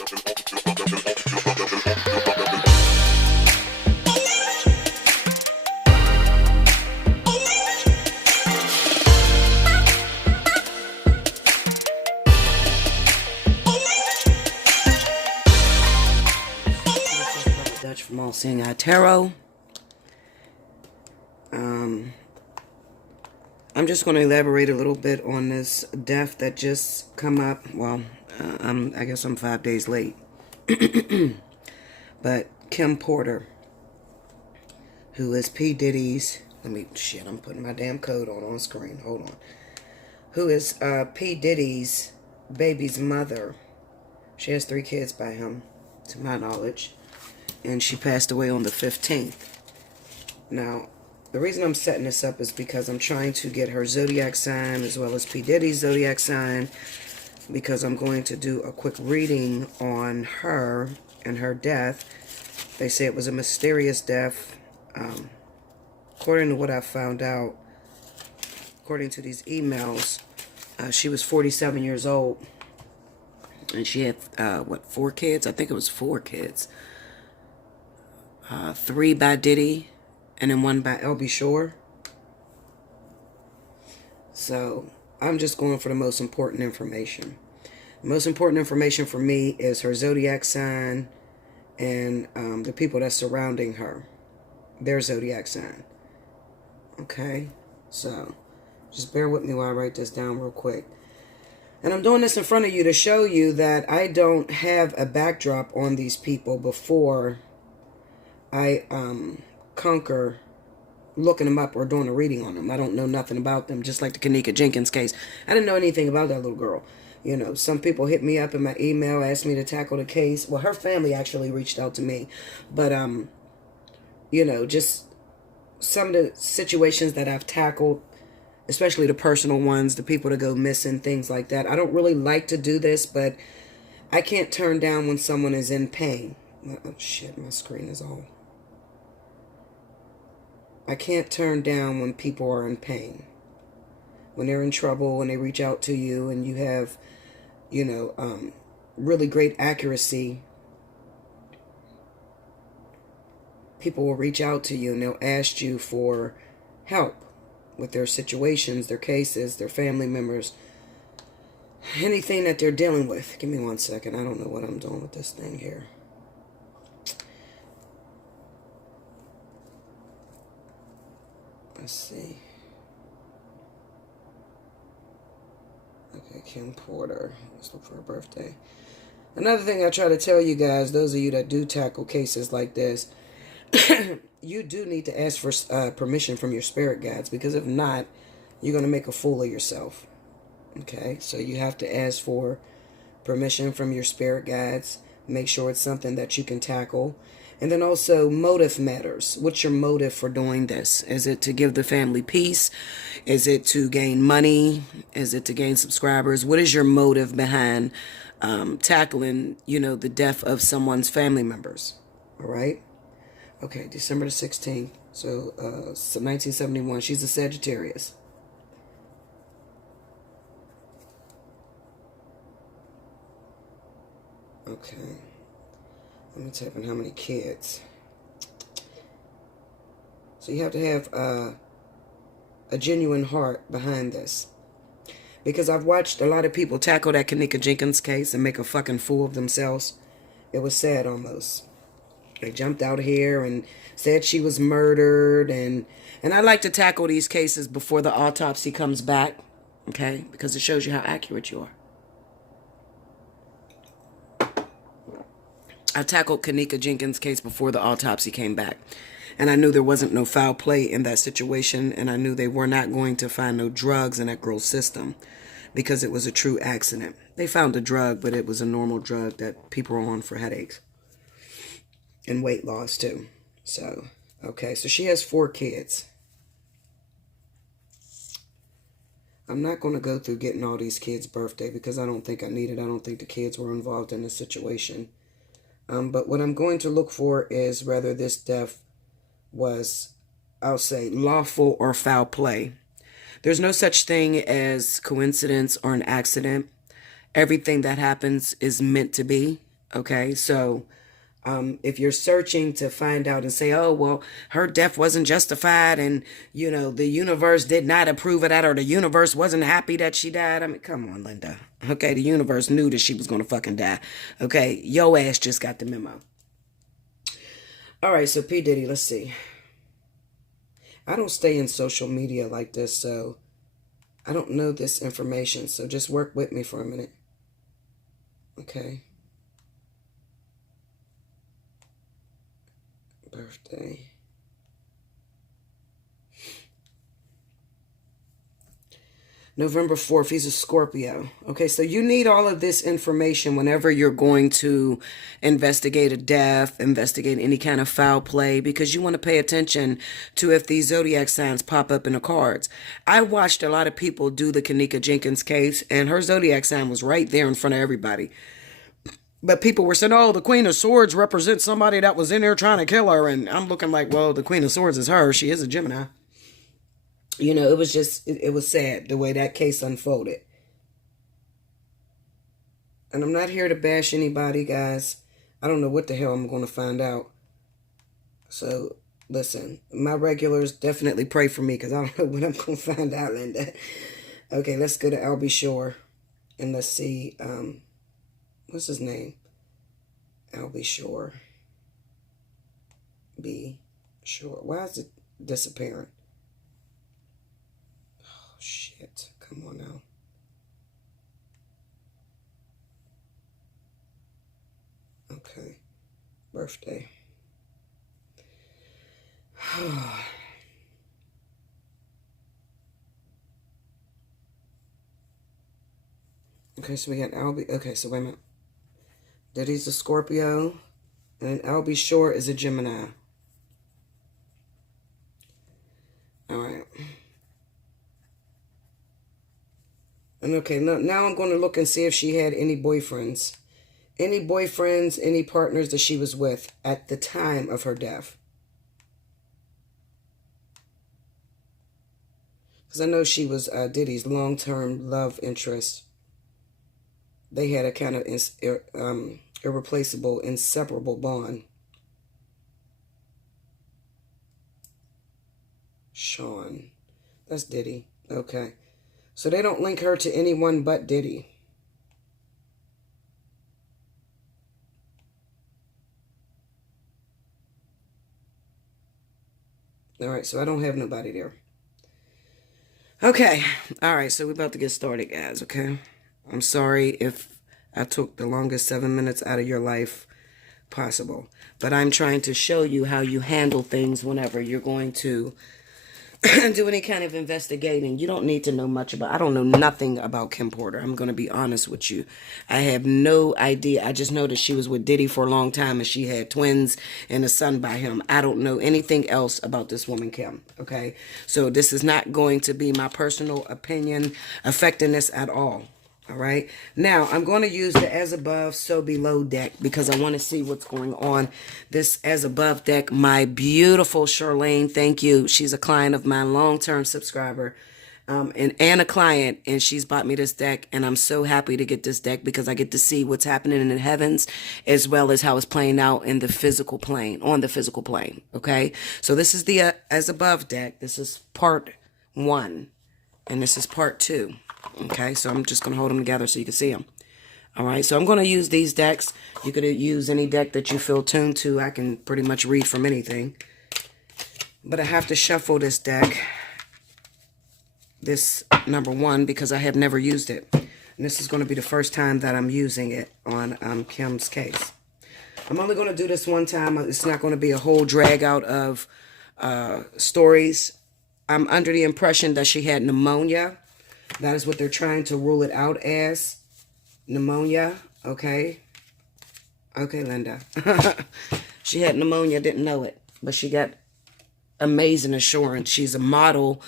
Dutch from Allseeingeyetarot. I'm just going to elaborate a little bit on this death that just come up. Well, I guess I'm 5 days late. But Kim Porter, who is P. Diddy's, I'm putting my damn code on screen. Hold on. Who is P. Diddy's baby's mother. She has 3 kids by him, to my knowledge. And she passed away on the 15th. Now, the reason I'm setting this up is because I'm trying to get her zodiac sign as well as P. Diddy's zodiac sign, because I'm going to do a quick reading on her and her death. They say it was a mysterious death. According to what I found out, according to these emails, she was 47 years old. And she had, 4 kids? I think it was 4 kids. 3 by Diddy, and then 1 by LB Shore. So, I'm just going for the most important information. The most important information for me is her zodiac sign and the people that's surrounding her. Their zodiac sign. Okay? So, just bear with me while I write this down real quick. And I'm doing this in front of you to show you that I don't have a backdrop on these people before I conquer looking them up or doing a reading on them. I don't know nothing about them, just like the Kanika Jenkins case. I didn't know anything about that little girl. You know, some people hit me up in my email, asked me to tackle the case. Well, her family actually reached out to me. But, you know, just some of the situations that I've tackled, especially the personal ones, the people that go missing, things like that. I don't really like to do this, but I can't turn down when someone is in pain. Oh, shit, my screen is all... I can't turn down when people are in pain. When they're in trouble, when they reach out to you and you have, you know, really great accuracy. People will reach out to you and they'll ask you for help with their situations, their cases, their family members, anything that they're dealing with. Give me 1 second. I don't know what I'm doing with this thing here. Let's see. Okay, Kim Porter. Let's look for her birthday. Another thing I try to tell you guys, those of you that do tackle cases like this, you do need to ask for permission from your spirit guides, because if not, you're going to make a fool of yourself. Okay, so you have to ask for permission from your spirit guides. Make sure it's something that you can tackle. And then also, motive matters. What's your motive for doing this? Is it to give the family peace? Is it to gain money? Is it to gain subscribers? What is your motive behind tackling, you know, the death of someone's family members? All right? Okay, December the 16th. So 1971. She's a Sagittarius. Okay. Let me type in how many kids. So you have to have a genuine heart behind this. Because I've watched a lot of people tackle that Kanika Jenkins case and make a fucking fool of themselves. It was sad almost. They jumped out here and said she was murdered. And I like to tackle these cases before the autopsy comes back. Okay? Because it shows you how accurate you are. I tackled Kanika Jenkins' case before the autopsy came back. And I knew there wasn't no foul play in that situation. And I knew they were not going to find no drugs in that girl's system, because it was a true accident. They found a drug, but it was a normal drug that people are on for headaches. And weight loss, too. So, okay. So she has 4 kids. I'm not going to go through getting all these kids' birthday, because I don't think I need it. I don't think the kids were involved in this situation. But what I'm going to look for is whether this death was, I'll say, lawful or foul play. There's no such thing as coincidence or an accident. Everything that happens is meant to be. Okay, so if you're searching to find out and say, oh, well, her death wasn't justified and, you know, the universe did not approve of that, or the universe wasn't happy that she died. I mean, come on, Linda. Okay, the universe knew that she was going to fucking die. Okay, yo ass just got the memo. All right, so P. Diddy, let's see. I don't stay in social media like this, so I don't know this information. So just work with me for a minute. Okay. Birthday. November 4th, he's a Scorpio. Okay, so you need all of this information whenever you're going to investigate a death, investigate any kind of foul play, because you want to pay attention to if these zodiac signs pop up in the cards. I watched a lot of people do the Kanika Jenkins case, and her zodiac sign was right there in front of everybody. But people were saying, oh, the Queen of Swords represents somebody that was in there trying to kill her. And I'm looking like, well, the Queen of Swords is her. She is a Gemini. You know, it was just, it was sad the way that case unfolded. And I'm not here to bash anybody, guys. I don't know what the hell I'm going to find out. So, listen, my regulars definitely pray for me because I don't know what I'm going to find out, Linda. Okay, let's go to Albie Shore and let's see, what's his name? Albie Shore. B. Shore. Why is it disappearing? Oh, shit. Come on now. Okay. Birthday. Okay, so we got Albie. Okay, so wait a minute. Diddy's a Scorpio. And Albie Shore is a Gemini. Alright. And okay, now I'm going to look and see if she had any boyfriends. Any boyfriends, any partners that she was with at the time of her death. Because I know she was Diddy's long-term love interest. They had a kind of irreplaceable, inseparable bond. Sean. That's Diddy. Okay. So they don't link her to anyone but Diddy. All right, so I don't have nobody there. Okay. All right, so we're about to get started, guys, okay? I'm sorry if I took the longest 7 minutes out of your life possible. But I'm trying to show you how you handle things whenever you're going to do any kind of investigating. You don't need to know much about. I don't know nothing about Kim Porter. I'm going to be honest with you. I have no idea. I just know that she was with Diddy for a long time and she had twins and a son by him. I don't know anything else about this woman, Kim. Okay? So this is not going to be my personal opinion affecting this at all. All right. Now, I'm going to use the As Above, So Below deck because I want to see what's going on. This As Above deck, my beautiful Charlene, thank you. She's a client of mine, long-term subscriber, and a client, and she's bought me this deck, and I'm so happy to get this deck because I get to see what's happening in the heavens as well as how it's playing out in the physical plane, on the physical plane, okay? So this is the As Above deck. This is part 1, and this is part 2. Okay, so I'm just going to hold them together so you can see them. All right, so I'm going to use these decks. You could use any deck that you feel tuned to. I can pretty much read from anything. But I have to shuffle this deck, this number 1, because I have never used it. And this is going to be the first time that I'm using it on Kim's case. I'm only going to do this one time. It's not going to be a whole drag out of stories. I'm under the impression that she had pneumonia. That is what they're trying to rule it out as. Pneumonia. Okay. Okay, Linda. She had pneumonia, didn't know it. But she got amazing insurance. She's a model.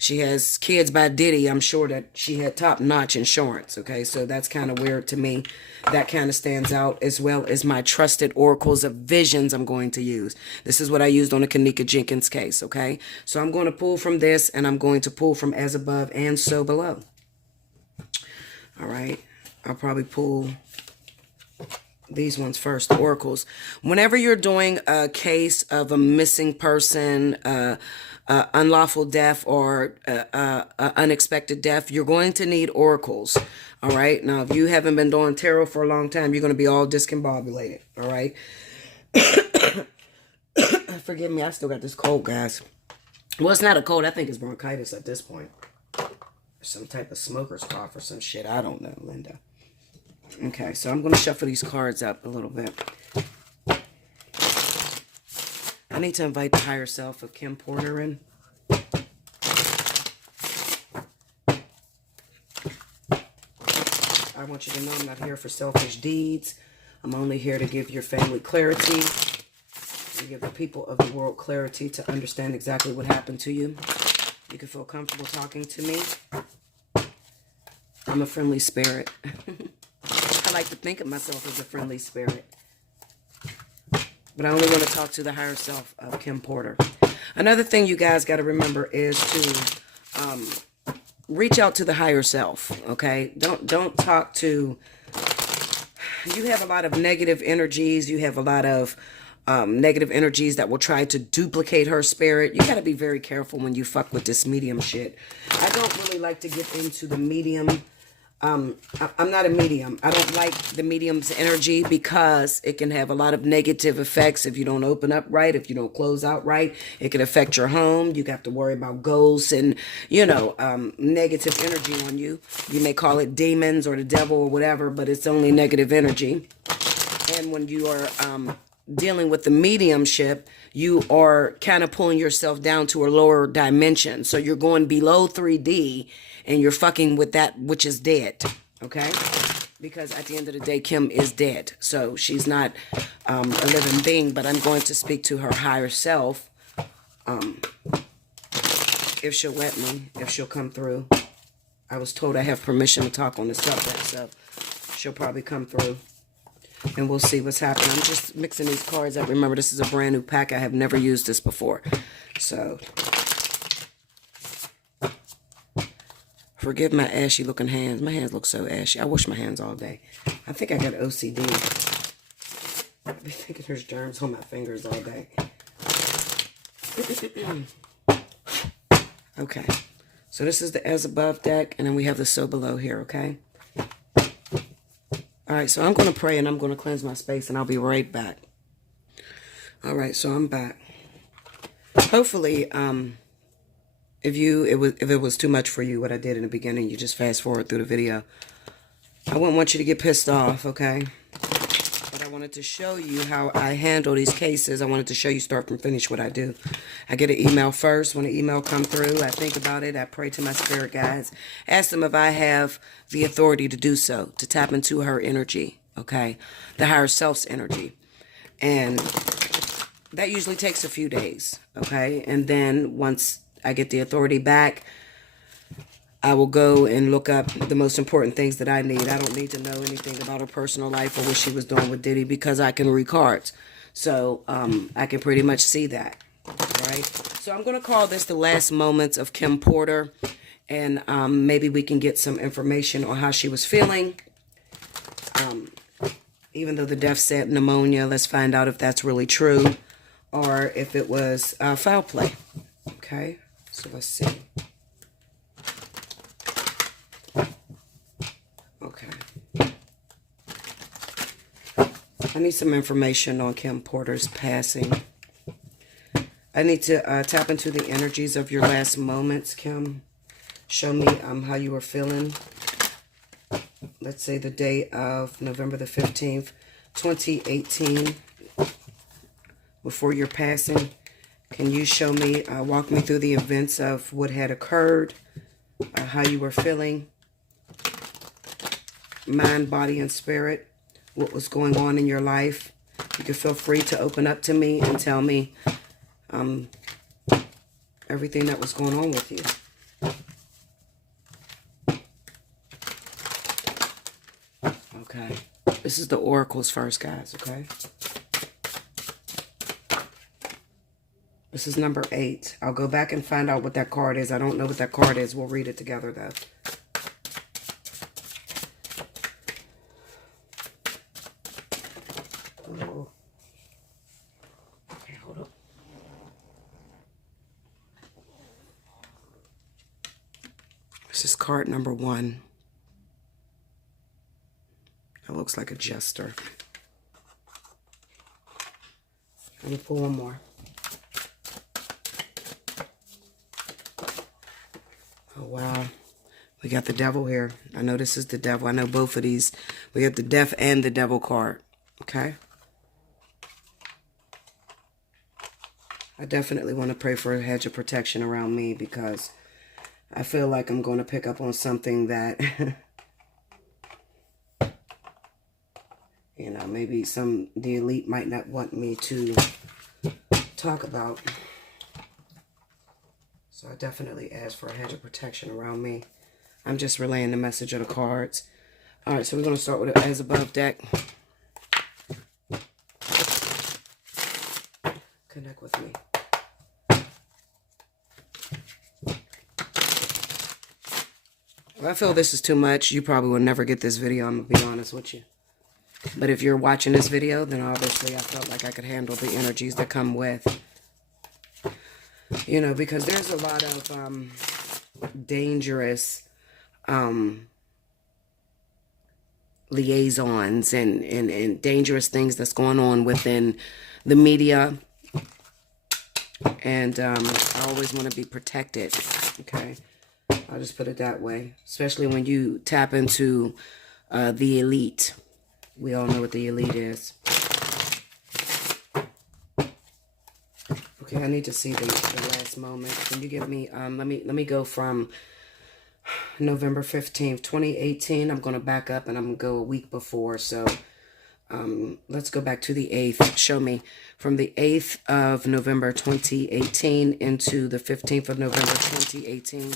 She has kids by Diddy. I'm sure that she had top-notch insurance. Okay, so that's kind of weird to me. That kind of stands out, as well as my trusted oracles of visions I'm going to use. This is what I used on the Kanika Jenkins case, okay? So I'm going to pull from this, and I'm going to pull from As Above and So Below. All right. I'll probably pull these ones first, the oracles. Whenever you're doing a case of a missing person, unlawful death, or unexpected death, you're going to need oracles. All right. Now, if you haven't been doing tarot for a long time, you're going to be all discombobulated. All right. Forgive me. I still got this cold, guys. Well, it's not a cold. I think it's bronchitis at this point. Some type of smoker's cough or some shit. I don't know, Linda. Okay, so I'm going to shuffle these cards up a little bit. I need to invite the higher self of Kim Porter in. I want you to know I'm not here for selfish deeds. I'm only here to give your family clarity. And give the people of the world clarity to understand exactly what happened to you. You can feel comfortable talking to me. I'm a friendly spirit. I like to think of myself as a friendly spirit. But I only want to talk to the higher self of Kim Porter. Another thing you guys got to remember is to reach out to the higher self, okay? Don't talk to... You have a lot of negative energies. You have a lot of negative energies that will try to duplicate her spirit. You got to be very careful when you fuck with this medium shit. I don't really like to get into the medium. I'm not a medium. I don't like the medium's energy because it can have a lot of negative effects if you don't open up right, if you don't close out right. It can affect your home. You got to worry about ghosts and, you know, negative energy on you. You may call it demons or the devil or whatever, but it's only negative energy. And when you are dealing with the mediumship, you are kind of pulling yourself down to a lower dimension. So you're going below 3D and you're fucking with that which is dead. Okay? Because at the end of the day, Kim is dead. So she's not a living being, but I'm going to speak to her higher self. If she'll let me, if she'll come through. I was told I have permission to talk on the subject, so she'll probably come through. And we'll see what's happening. I'm just mixing these cards up. Remember, this is a brand new pack. I have never used this before. So, forgive my ashy looking hands. My hands look so ashy. I wash my hands all day. I think I got OCD. I've been thinking there's germs on my fingers all day. Okay. So this is the As Above deck. And then we have the So Below here, okay? All right, so I'm going to pray and I'm going to cleanse my space and I'll be right back. All right, so I'm back. Hopefully, if it was too much for you, what I did in the beginning, you just fast forward through the video. I wouldn't want you to get pissed off, okay? But I wanted to show you how I handle these cases. I wanted to show you start from finish what I do. I get an email first. When the email comes through, I think about it. I pray to my spirit guides. Ask them if I have the authority to do so, to tap into her energy, okay? The higher self's energy. And that usually takes a few days, okay? And then once I get the authority back, I will go and look up the most important things that I need. I don't need to know anything about her personal life or what she was doing with Diddy because I can read cards. So I can pretty much see that. All right. So I'm going to call this the last moments of Kim Porter. And maybe we can get some information on how she was feeling. Even though the death said pneumonia, let's find out if that's really true. Or if it was foul play. Okay. So let's see. Okay. I need some information on Kim Porter's passing. I need to tap into the energies of your last moments, Kim. Show me how you were feeling. Let's say the day of November the 15th, 2018. Before your passing. Can you show me, walk me through the events of what had occurred, how you were feeling, mind, body, and spirit, what was going on in your life. You can feel free to open up to me and tell me everything that was going on with you. Okay. This is the oracles first, guys, okay? This is number 8. I'll go back and find out what that card is. I don't know what that card is. We'll read it together, though. Oh. Okay, hold up. This is card number 1. It looks like a jester. I'm going to pull one more. Oh, wow. We got the devil here. I know this is the devil. I know both of these. We got the death and the devil card. Okay? I definitely want to pray for a hedge of protection around me because I feel like I'm going to pick up on something that, you know, maybe the elite might not want me to talk about. So I definitely ask for a hedge of protection around me. I'm just relaying the message of the cards. All right, so we're going to start with the as above deck. Connect with me. If I feel this is too much, you probably will never get this video. I'm going to be honest with you. But if you're watching this video, then obviously I felt like I could handle the energies that come with. You know, because there's a lot of dangerous liaisons and dangerous things that's going on within the media. And I always want to be protected. Okay. I'll just put it that way. Especially when you tap into the elite. We all know what the elite is. Okay, I need to see the last moment. Can you give me, let me go from November 15th, 2018. I'm going to back up and I'm going to go a week before. So let's go back to the 8th. Show me from the 8th of November 2018 into the 15th of November 2018.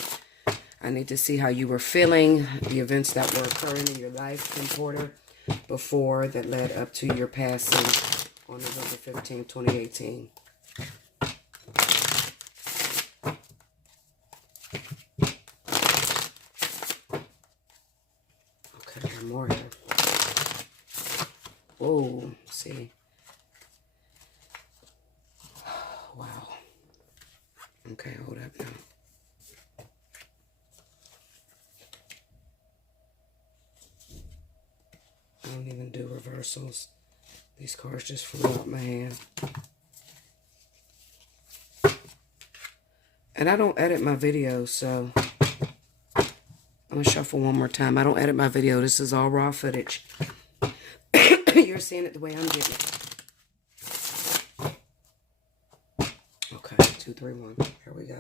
I need to see how you were feeling, the events that were occurring in your life, Kim Porter, before that led up to your passing on November 15th, 2018. Okay, one more here. Oh, see. Wow. Okay, hold up now. I don't even do reversals. These cards just flew out my hand. And I don't edit my videos, so I'm going to shuffle one more time. I don't edit my video. This is all raw footage. You're seeing it the way I'm getting it. Okay, 2, 3, 1. Here we go.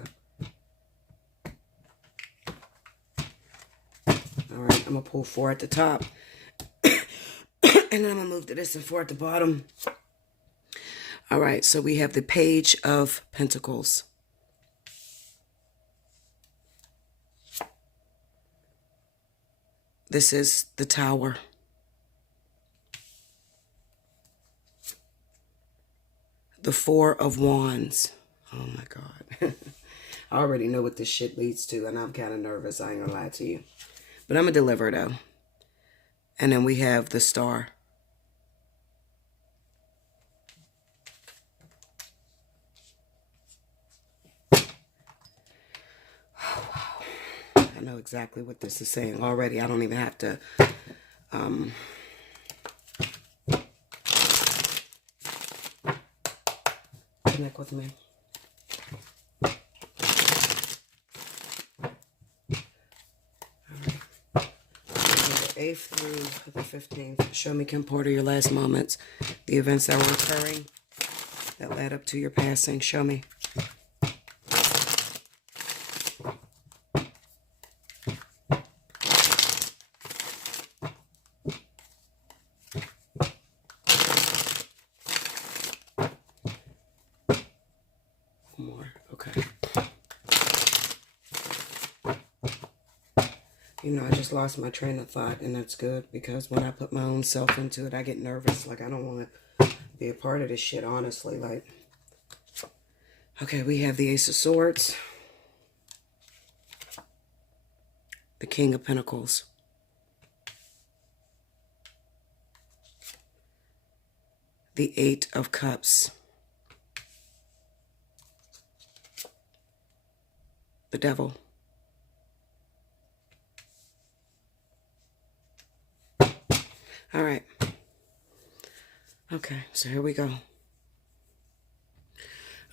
All right, I'm going to pull 4 at the top. And then I'm going to move to this and 4 at the bottom. All right, so we have the Page of Pentacles. This is the Tower. The 4 of Wands. Oh my God. I already know what this shit leads to, and I'm kind of nervous. I ain't gonna lie to you. But I'm going to deliver, though. And then we have the Star. I know exactly what this is saying already. I don't even have to connect with me. Alright. The 8th through the 15th. Show me, Kim Porter, your last moments. The events that were occurring that led up to your passing. Show me. You know, I just lost my train of thought, and that's good, because when I put my own self into it, I get nervous. Like, I don't want to be a part of this shit, honestly. Like, okay, we have the Ace of Swords, the King of Pentacles, The 8 of Cups. The Devil. All right. Okay, so here we go.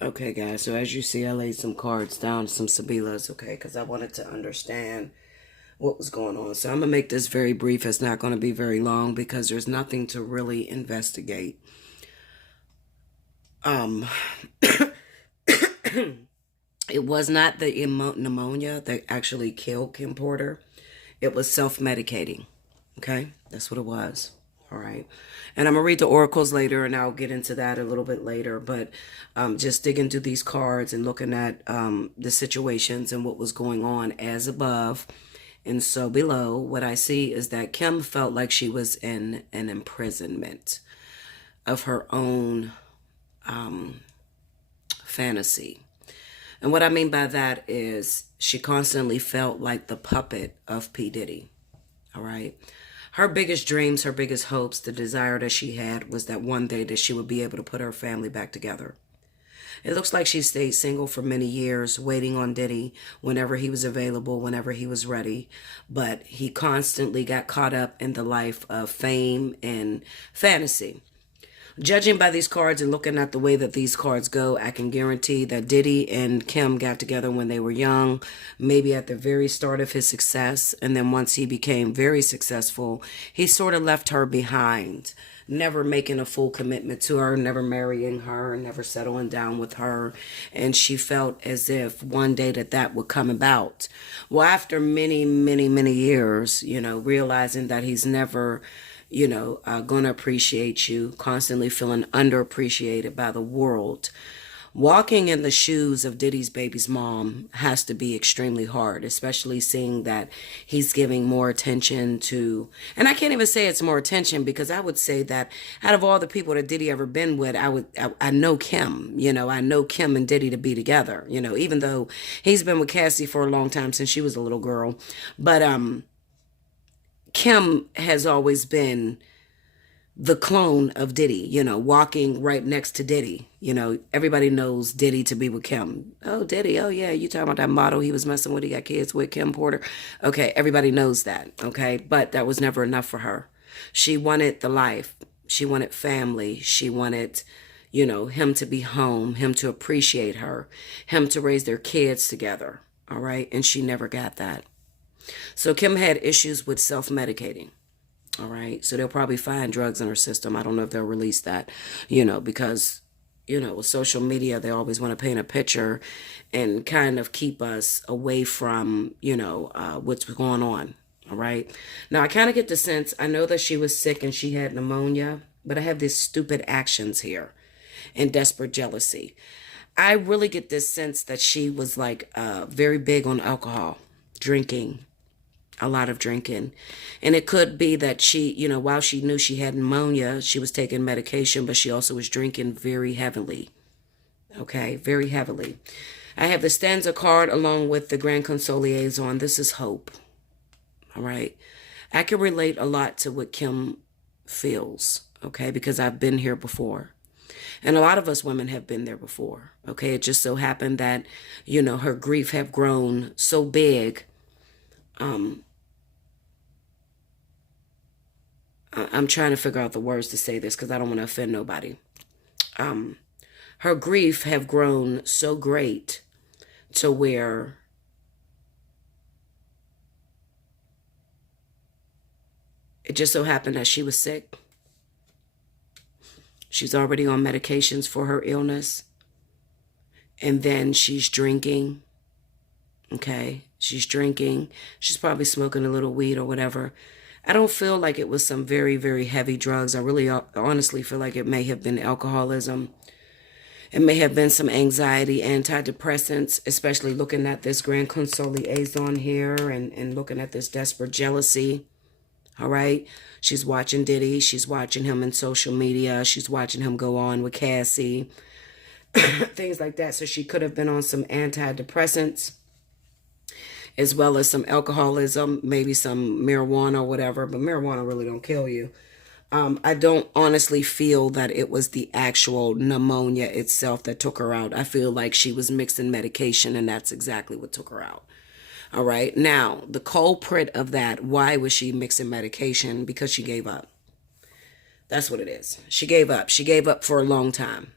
Okay, guys, so as you see, I laid some cards down, some Sibilas, okay, because I wanted to understand what was going on. So I'm going to make this very brief. It's not going to be very long because there's nothing to really investigate. It was not the pneumonia that actually killed Kim Porter. It was self-medicating, okay? That's what it was. All right. And I'm going to read the oracles later, and I'll get into that a little bit later. But just digging through these cards and looking at the situations and what was going on as above and so below, what I see is that Kim felt like she was in an imprisonment of her own fantasy. And what I mean by that is she constantly felt like the puppet of P. Diddy. All right. Her biggest dreams, her biggest hopes, the desire that she had was that one day that she would be able to put her family back together. It looks like she stayed single for many years, waiting on Diddy whenever he was available, whenever he was ready. But he constantly got caught up in the life of fame and fantasy. Judging by these cards and looking at the way that these cards go, I can guarantee that Diddy and Kim got together when they were young, maybe at the very start of his success. And then once he became very successful, he sort of left her behind, never making a full commitment to her, never marrying her, never settling down with her. And she felt as if one day that would come about. Well, after many, many, many years, realizing that he's never going to appreciate you, constantly feeling underappreciated by the world. Walking in the shoes of Diddy's baby's mom has to be extremely hard, especially seeing that he's giving more attention to, and I can't even say it's more attention because I would say that out of all the people that Diddy ever been with, I know Kim, I know Kim and Diddy to be together, even though he's been with Cassie for a long time since she was a little girl. But, Kim has always been the clone of Diddy, walking right next to Diddy. Everybody knows Diddy to be with Kim. Oh, Diddy. Oh, yeah. You talking about that model he was messing with? He got kids with Kim Porter. Okay. Everybody knows that. Okay. But that was never enough for her. She wanted the life. She wanted family. She wanted, him to be home, him to appreciate her, him to raise their kids together. All right. And she never got that. So Kim had issues with self-medicating, all right? So they'll probably find drugs in her system. I don't know if they'll release that, because, with social media, they always want to paint a picture and kind of keep us away from, what's going on, all right? Now, I kind of get the sense, I know that she was sick and she had pneumonia, but I have these stupid actions here and desperate jealousy. I really get this sense that she was like very big on alcohol, drinking, a lot of drinking. And it could be that she, while she knew she had pneumonia, she was taking medication, but she also was drinking very heavily. Okay, very heavily. I have the stanza card along with the Grand Consoliaison. This is hope. All right. I can relate a lot to what Kim feels, okay, because I've been here before. And a lot of us women have been there before. Okay, it just so happened that, her grief have grown so big. I'm trying to figure out the words to say this because I don't want to offend nobody. Her grief have grown so great to where it just so happened that she was sick. She's already on medications for her illness. And then she's drinking. Okay, she's drinking. She's probably smoking a little weed or whatever. I don't feel like it was some very, very heavy drugs. I really honestly feel like it may have been alcoholism. It may have been some anxiety, antidepressants, especially looking at this Grand Consoliaison here and looking at this desperate jealousy. All right. She's watching Diddy. She's watching him in social media. She's watching him go on with Cassie. Things like that. So she could have been on some antidepressants, as well as some alcoholism, maybe some marijuana or whatever. But marijuana really don't kill you. I don't honestly feel that it was the actual pneumonia itself that took her out. I feel like she was mixing medication, and that's exactly what took her out. All right. Now, the culprit of that, why was she mixing medication? Because she gave up. That's what it is. She gave up. She gave up for a long time.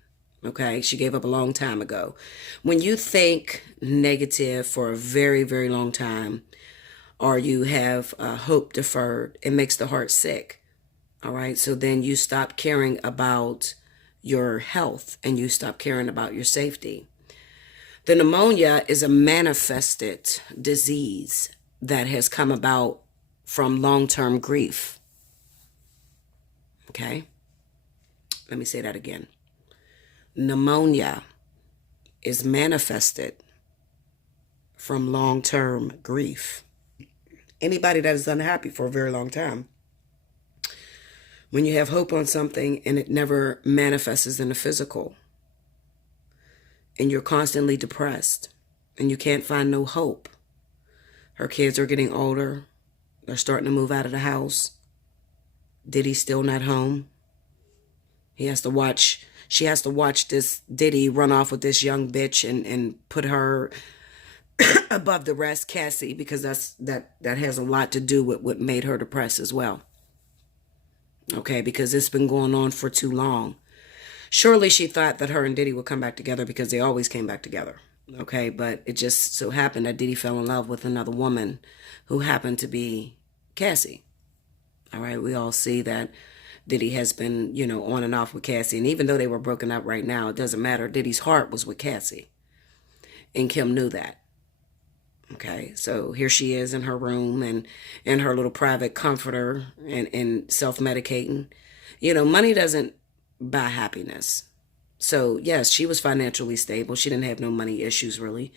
Okay. She gave up a long time ago. When you think negative for a very, very long time, or you have hope deferred, it makes the heart sick. All right. So then you stop caring about your health and you stop caring about your safety. The pneumonia is a manifested disease that has come about from long-term grief. Okay? Let me say that again. Pneumonia is manifested from long-term grief. Anybody that is unhappy for a very long time, when you have hope on something and it never manifests in the physical, and you're constantly depressed and you can't find no hope. Her kids are getting older. They're starting to move out of the house. Diddy's still not home. She has to watch this Diddy run off with this young bitch and put her above the rest, Cassie, because that has a lot to do with what made her depressed as well. Okay, because it's been going on for too long. Surely she thought that her and Diddy would come back together because they always came back together. Okay, but it just so happened that Diddy fell in love with another woman who happened to be Cassie. All right, we all see that Diddy has been, on and off with Cassie. And even though they were broken up right now, it doesn't matter. Diddy's heart was with Cassie. And Kim knew that. Okay, so here she is in her room and in her little private comforter and self-medicating. Money doesn't buy happiness. So yes, she was financially stable. She didn't have no money issues really,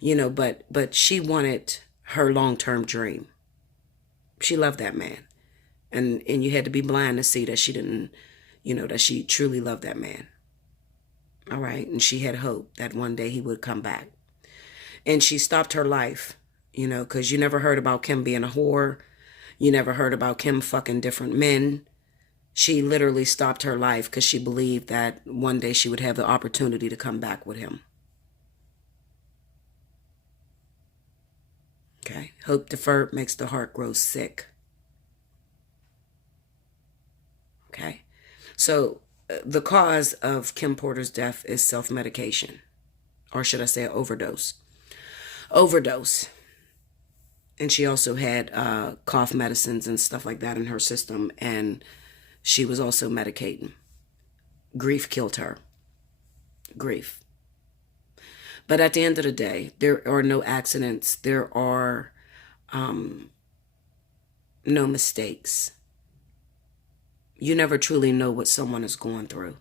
but she wanted her long-term dream. She loved that man. And you had to be blind to see that she didn't, that she truly loved that man. All right. And she had hope that one day he would come back. And she stopped her life, because you never heard about Kim being a whore. You never heard about Kim fucking different men. She literally stopped her life because she believed that one day she would have the opportunity to come back with him. Okay. Hope deferred makes the heart grow sick. Okay. So the cause of Kim Porter's death is self-medication, or should I say an overdose. Overdose. And she also had cough medicines and stuff like that in her system, and she was also medicating. Grief killed her. Grief. But at the end of the day, there are no accidents. There are no mistakes. You never truly know what someone is going through.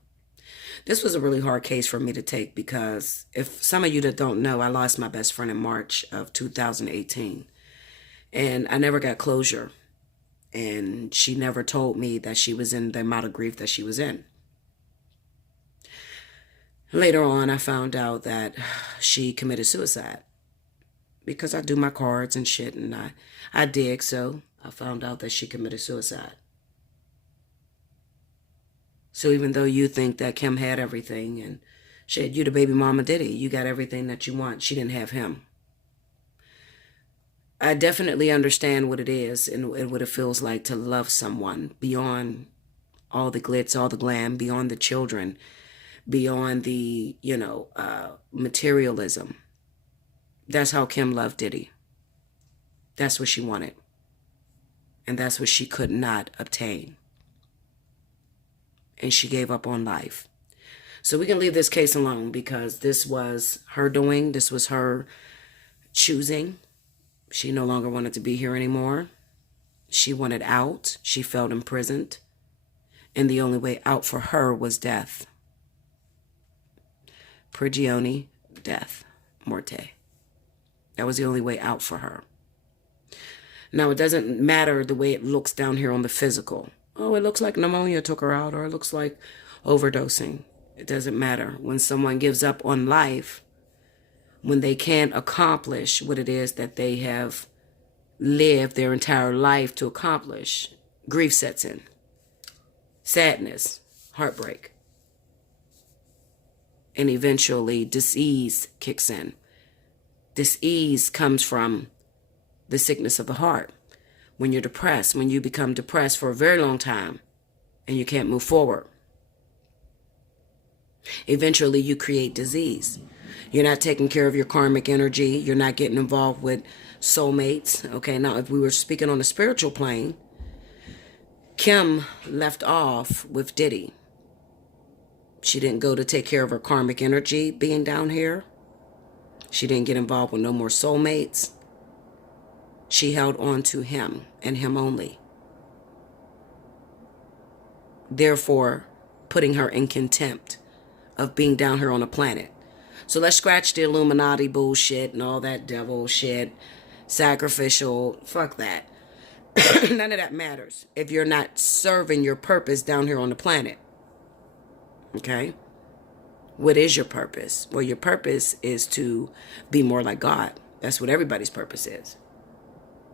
This was a really hard case for me to take because if some of you that don't know, I lost my best friend in March of 2018. And I never got closure. And she never told me that she was in the amount of grief that she was in. Later on, I found out that she committed suicide. Because I do my cards and shit, and I dig, so I found out that she committed suicide. So even though you think that Kim had everything, and shit, you the baby mama Diddy, you got everything that you want, she didn't have him. I definitely understand what it is and what it feels like to love someone beyond all the glitz, all the glam, beyond the children, beyond the, materialism. That's how Kim loved Diddy. That's what she wanted. And that's what she could not obtain. And she gave up on life. So we can leave this case alone because this was her doing. This was her choosing. She no longer wanted to be here anymore. She wanted out. She felt imprisoned. And the only way out for her was death. Prigione, death, morte. That was the only way out for her. Now, it doesn't matter the way it looks down here on the physical. Oh, it looks like pneumonia took her out, or it looks like overdosing. It doesn't matter. When someone gives up on life, when they can't accomplish what it is that they have lived their entire life to accomplish, grief sets in. sadness, heartbreak. And eventually dis-ease kicks in. Dis-ease comes from the sickness of the heart. When you're depressed, when you become depressed for a very long time and you can't move forward, eventually you create disease. You're not taking care of your karmic energy. You're not getting involved with soulmates. Okay, now if we were speaking on a spiritual plane, Kim left off with Diddy. She didn't go to take care of her karmic energy being down here. She didn't get involved with no more soulmates. She held on to him and him only. Therefore, putting her in contempt of being down here on the planet. So let's scratch the Illuminati bullshit and all that devil shit, sacrificial, fuck that. None of that matters if you're not serving your purpose down here on the planet. Okay? What is your purpose? Well, your purpose is to be more like God. That's what everybody's purpose is.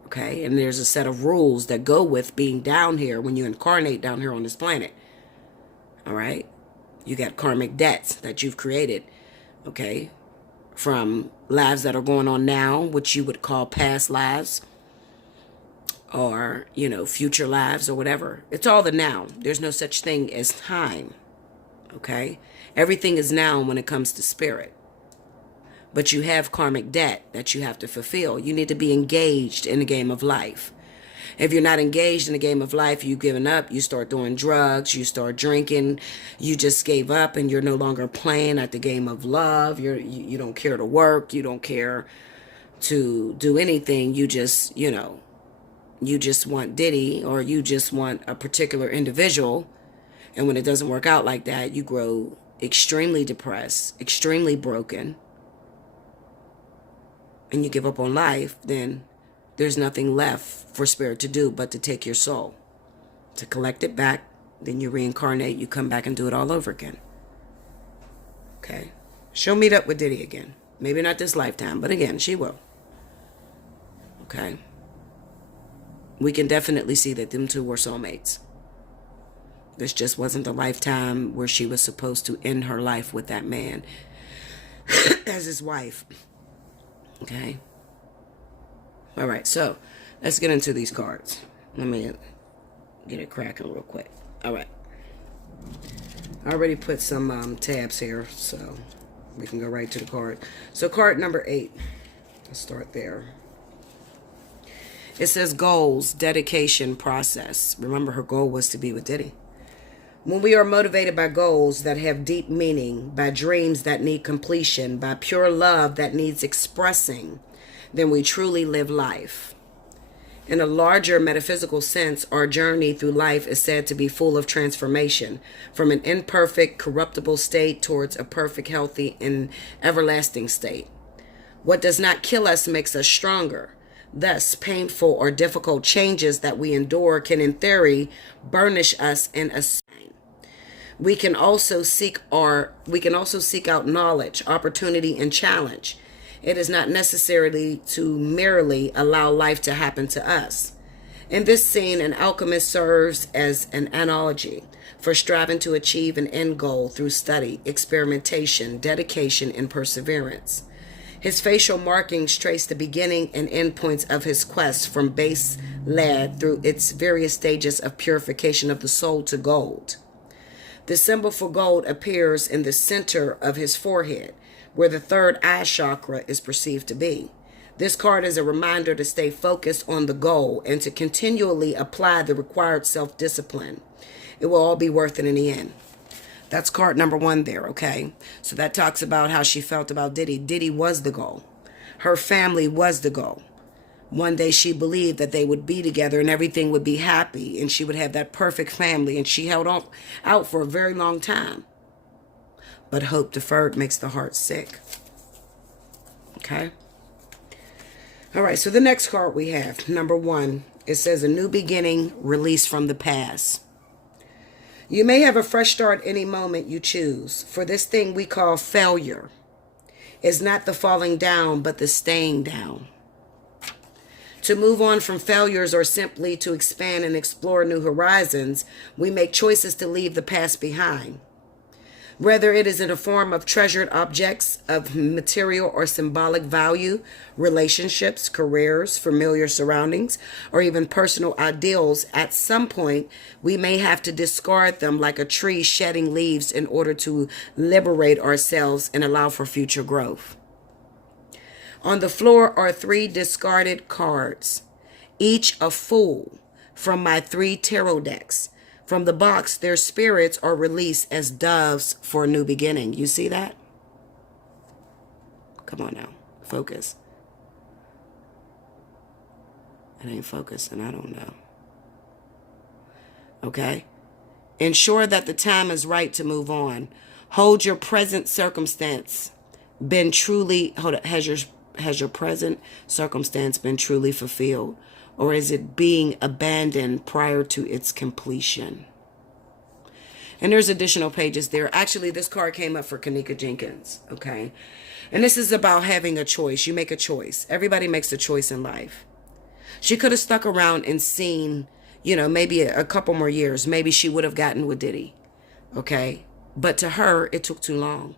Okay? And there's a set of rules that go with being down here when you incarnate down here on this planet. All right? You got karmic debts that you've created. Okay? From lives that are going on now, which you would call past lives. Or, future lives or whatever. It's all the now. There's no such thing as time. Okay? Everything is now when it comes to spirit. But you have karmic debt that you have to fulfill. You need to be engaged in the game of life. If you're not engaged in the game of life, you've given up, you start doing drugs, you start drinking, you just gave up and you're no longer playing at the game of love. You don't care to work, you don't care to do anything. You just, you just want Diddy or you just want a particular individual. And when it doesn't work out like that, you grow extremely depressed, extremely broken, and you give up on life, then there's nothing left for spirit to do but to take your soul, to collect it back, then you reincarnate, you come back and do it all over again. Okay? She'll meet up with Diddy again. Maybe not this lifetime, but again, she will. Okay? We can definitely see that them two were soulmates. This just wasn't the lifetime where she was supposed to end her life with that man as his wife. Okay? All right, so let's get into these cards. Let me get it cracking real quick. All right. I already put some tabs here, so we can go right to the card. So card number 8. Let's start there. It says goals, dedication, process. Remember, her goal was to be with Diddy. When we are motivated by goals that have deep meaning, by dreams that need completion, by pure love that needs expressing, then we truly live life. In a larger metaphysical sense, our journey through life is said to be full of transformation, from an imperfect, corruptible state towards a perfect, healthy, and everlasting state. What does not kill us makes us stronger. Thus, painful or difficult changes that we endure can, in theory, burnish us in a sign. We can also seek out knowledge, opportunity, and challenge. It is not necessarily to merely allow life to happen to us. In this scene, an alchemist serves as an analogy for striving to achieve an end goal through study, experimentation, dedication, and perseverance. His facial markings trace the beginning and end points of his quest from base lead through its various stages of purification of the soul to gold. The symbol for gold appears in the center of his forehead, where the third eye chakra is perceived to be. This card is a reminder to stay focused on the goal and to continually apply the required self-discipline. It will all be worth it in the end. That's card number 1 there, okay? So that talks about how she felt about Diddy. Diddy was the goal. Her family was the goal. One day she believed that they would be together and everything would be happy and she would have that perfect family, and she held out for a very long time. But hope deferred makes the heart sick. Okay? All right, so the next card we have, number 1, it says a new beginning, release from the past. You may have a fresh start any moment you choose, for this thing we call failure is not the falling down, but the staying down. To move on from failures or simply to expand and explore new horizons, we make choices to leave the past behind. Whether it is in a form of treasured objects of material or symbolic value, relationships, careers, familiar surroundings, or even personal ideals, at some point we may have to discard them like a tree shedding leaves in order to liberate ourselves and allow for future growth. On the floor are 3 discarded cards, each a fool, from my 3 tarot decks. From the box, their spirits are released as doves for a new beginning. You see that? Come on now. Focus. It ain't focusing. I don't know. Okay? Ensure that the time is right to move on. Hold your present circumstance been truly, has your present circumstance been truly fulfilled? Or is it being abandoned prior to its completion? And there's additional pages there. Actually, this card came up for Kanika Jenkins, okay? And this is about having a choice. You make a choice. Everybody makes a choice in life. She could have stuck around and seen, maybe a couple more years. Maybe she would have gotten with Diddy, okay? But to her, it took too long.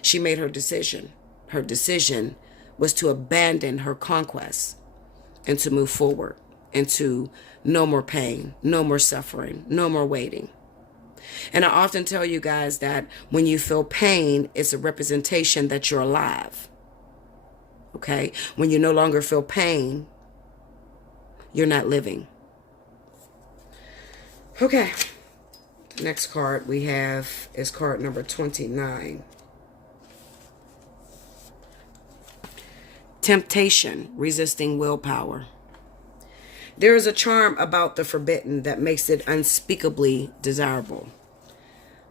She made her decision. Her decision was to abandon her conquest and to move forward into no more pain, no more suffering, no more waiting. And I often tell you guys that when you feel pain, it's a representation that you're alive. Okay? When you no longer feel pain, you're not living. Okay. The next card we have is card number 29. Temptation, resisting willpower. There is a charm about the forbidden that makes it unspeakably desirable.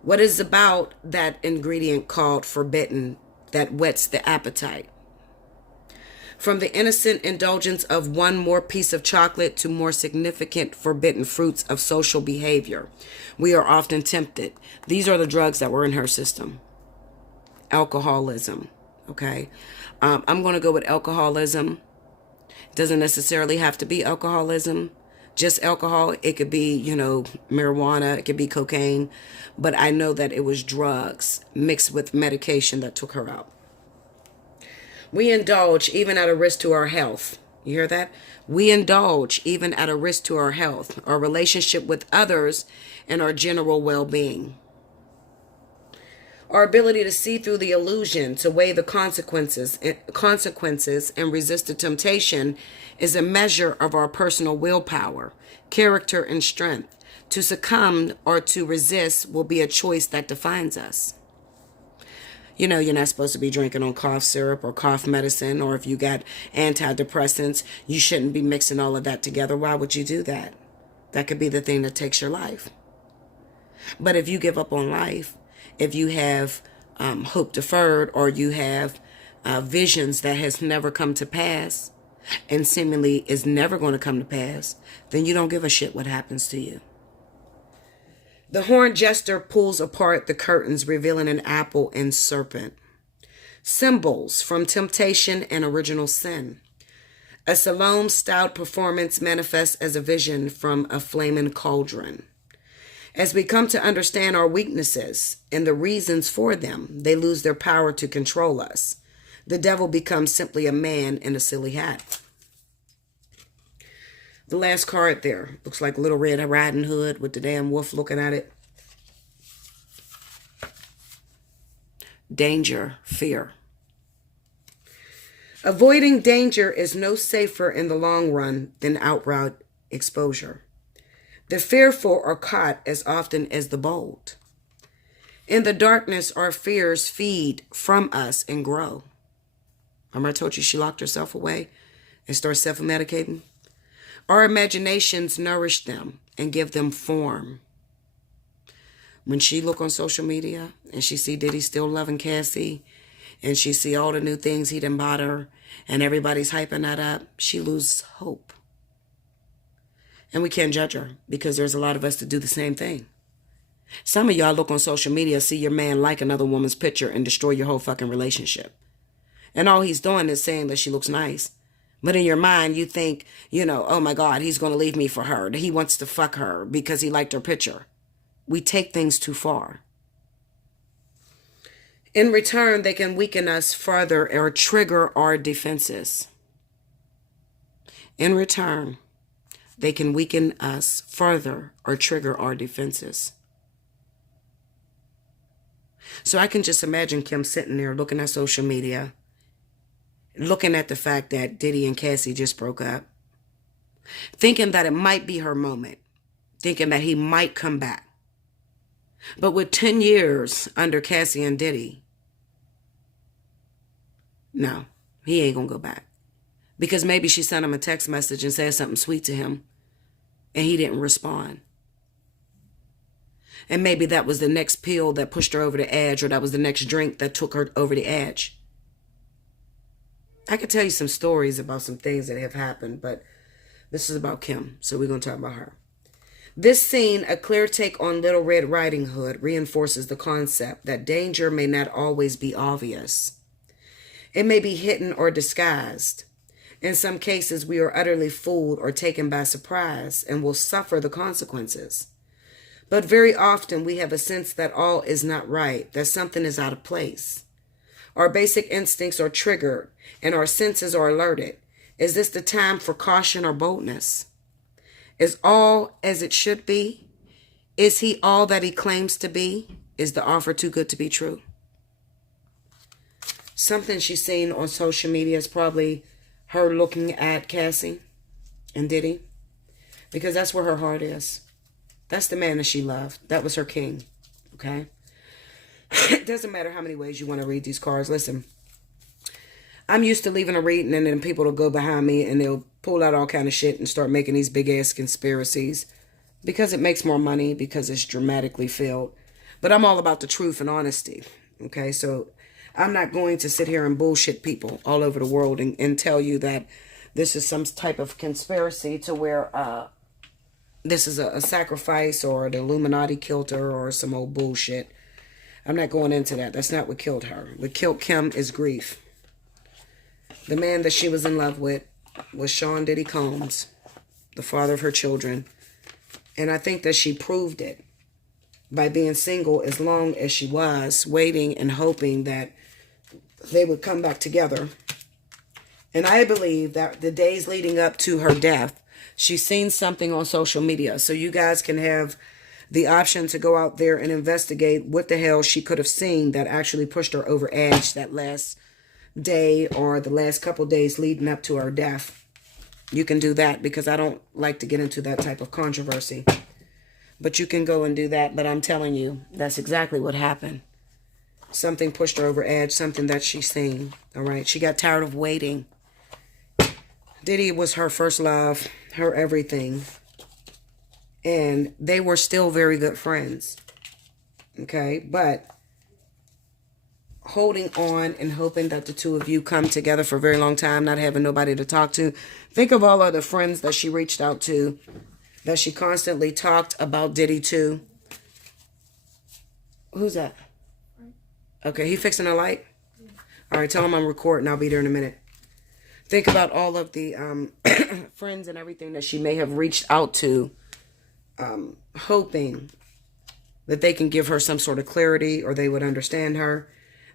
What is about that ingredient called forbidden that whets the appetite? From the innocent indulgence of one more piece of chocolate to more significant forbidden fruits of social behavior, we are often tempted. These are the drugs that were in her system. Alcoholism, okay? I'm going to go with alcoholism. Doesn't necessarily have to be alcoholism, just alcohol. It could be, marijuana. It could be cocaine. But I know that it was drugs mixed with medication that took her out. We indulge even at a risk to our health. You hear that? We indulge even at a risk to our health, our relationship with others, and our general well-being. Our ability to see through the illusion, to weigh the consequences and resist the temptation is a measure of our personal willpower, character, and strength. To succumb or to resist will be a choice that defines us. You're not supposed to be drinking on cough syrup or cough medicine, or if you got antidepressants, you shouldn't be mixing all of that together. Why would you do that? That could be the thing that takes your life. But if you give up on life, if you have hope deferred, or you have visions that has never come to pass and seemingly is never going to come to pass, then you don't give a shit what happens to you. The horned jester pulls apart the curtains, revealing an apple and serpent. Symbols from temptation and original sin. A Salome-styled performance manifests as a vision from a flaming cauldron. As we come to understand our weaknesses and the reasons for them, they lose their power to control us. The devil becomes simply a man in a silly hat. The last card there looks like Little Red Riding Hood with the damn wolf looking at it. Danger, fear. Avoiding danger is no safer in the long run than outright exposure. The fearful are caught as often as the bold. In the darkness, our fears feed from us and grow. Remember I told you she locked herself away and started self-medicating? Our imaginations nourish them and give them form. When she look on social media and she see Diddy still loving Cassie, and she see all the new things he done bought her, and everybody's hyping that up, she loses hope. And we can't judge her because there's a lot of us that do the same thing. Some of y'all look on social media, see your man like another woman's picture and destroy your whole fucking relationship. And all he's doing is saying that she looks nice. But in your mind, you think, oh my God, he's going to leave me for her. He wants to fuck her because he liked her picture. We take things too far. In return, they can weaken us further or trigger our defenses. In return, they can weaken us further or trigger our defenses. So I can just imagine Kim sitting there looking at social media, looking at the fact that Diddy and Cassie just broke up, thinking that it might be her moment, thinking that he might come back. But with 10 years under Cassie and Diddy, no, he ain't gonna go back. Because maybe she sent him a text message and said something sweet to him, and he didn't respond. And maybe that was the next pill that pushed her over the edge, or that was the next drink that took her over the edge. I could tell you some stories about some things that have happened, but this is about Kim, so we're going to talk about her. This scene, a clear take on Little Red Riding Hood, reinforces the concept that danger may not always be obvious. It may be hidden or disguised. In some cases, we are utterly fooled or taken by surprise and will suffer the consequences. But very often we have a sense that all is not right, that something is out of place. Our basic instincts are triggered and our senses are alerted. Is this the time for caution or boldness? Is all as it should be? Is he all that he claims to be? Is the offer too good to be true? Something she's seen on social media is probably her looking at Cassie and Diddy, because that's where her heart is. That's the man that she loved. That was her king. Okay? It doesn't matter how many ways you want to read these cards. Listen, I'm used to leaving a reading and then people will go behind me and they'll pull out all kind of shit and start making these big ass conspiracies because it makes more money, because it's dramatically filled. But I'm all about the truth and honesty. Okay? So I'm not going to sit here and bullshit people all over the world and tell you that this is some type of conspiracy to where this is a sacrifice or the Illuminati killed her or some old bullshit. I'm not going into that. That's not what killed her. What killed Kim is grief. The man that she was in love with was Sean Diddy Combs, the father of her children. And I think that she proved it by being single as long as she was, waiting and hoping that they would come back together. And I believe that the days leading up to her death, she's seen something on social media. So you guys can have the option to go out there and investigate what the hell she could have seen that actually pushed her over edge that last day or the last couple days leading up to her death. You can do that, because I don't like to get into that type of controversy. But you can go and do that. But I'm telling you, that's exactly what happened. Something pushed her over edge, something that she's seen. All right. She got tired of waiting. Diddy was her first love, her everything. And they were still very good friends. Okay. But holding on and hoping that the two of you come together for a very long time, not having nobody to talk to. Think of all other friends that she reached out to, that she constantly talked about Diddy to. Who's that? Okay, he fixing a light? All right, tell him I'm recording. I'll be there in a minute. Think about all of the friends and everything that she may have reached out to, hoping that they can give her some sort of clarity or they would understand her,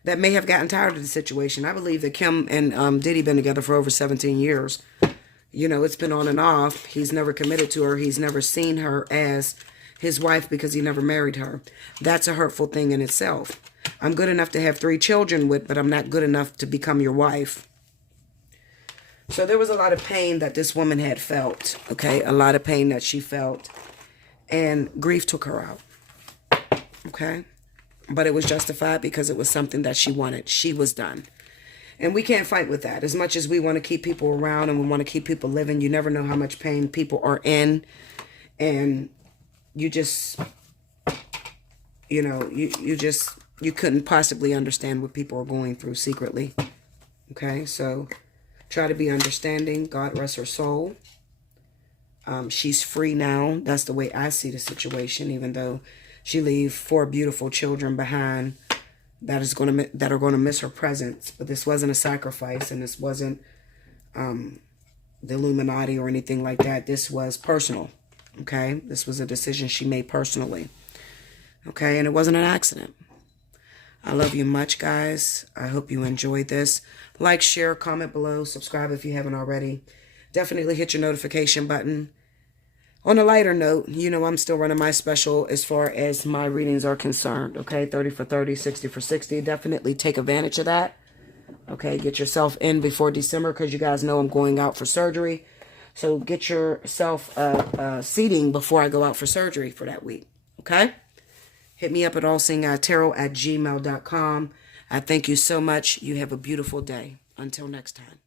that may have gotten tired of the situation. I believe that Kim and Diddy been together for over 17 years. You know, it's been on and off. He's never committed to her. He's never seen her as his wife because he never married her. That's a hurtful thing in itself. I'm good enough to have 3 children with, but I'm not good enough to become your wife. So there was a lot of pain that this woman had felt, okay? A lot of pain that she felt. And grief took her out, okay? But it was justified because it was something that she wanted. She was done. And we can't fight with that. As much as we want to keep people around and we want to keep people living, you never know how much pain people are in. And you just, you know, you couldn't possibly understand what people are going through secretly. Okay, so try to be understanding. God rest her soul. She's free now. That's the way I see the situation, even though she leave 4 beautiful children behind that are going to miss her presence. But this wasn't a sacrifice, and this wasn't the Illuminati or anything like that. This was personal. Okay? This was a decision she made personally. Okay? And it wasn't an accident. I love you much, guys. I hope you enjoyed this. Like, share, comment below, subscribe if you haven't already. Definitely hit your notification button. On a lighter note, you know I'm still running my special as far as my readings are concerned. Okay? 30 for 30, 60 for 60. Definitely take advantage of that. Okay? Get yourself in before December because you guys know I'm going out for surgery. So get yourself seating before I go out for surgery for that week. Okay? Hit me up at allseeingeyetarot@gmail.com. I thank you so much. You have a beautiful day. Until next time.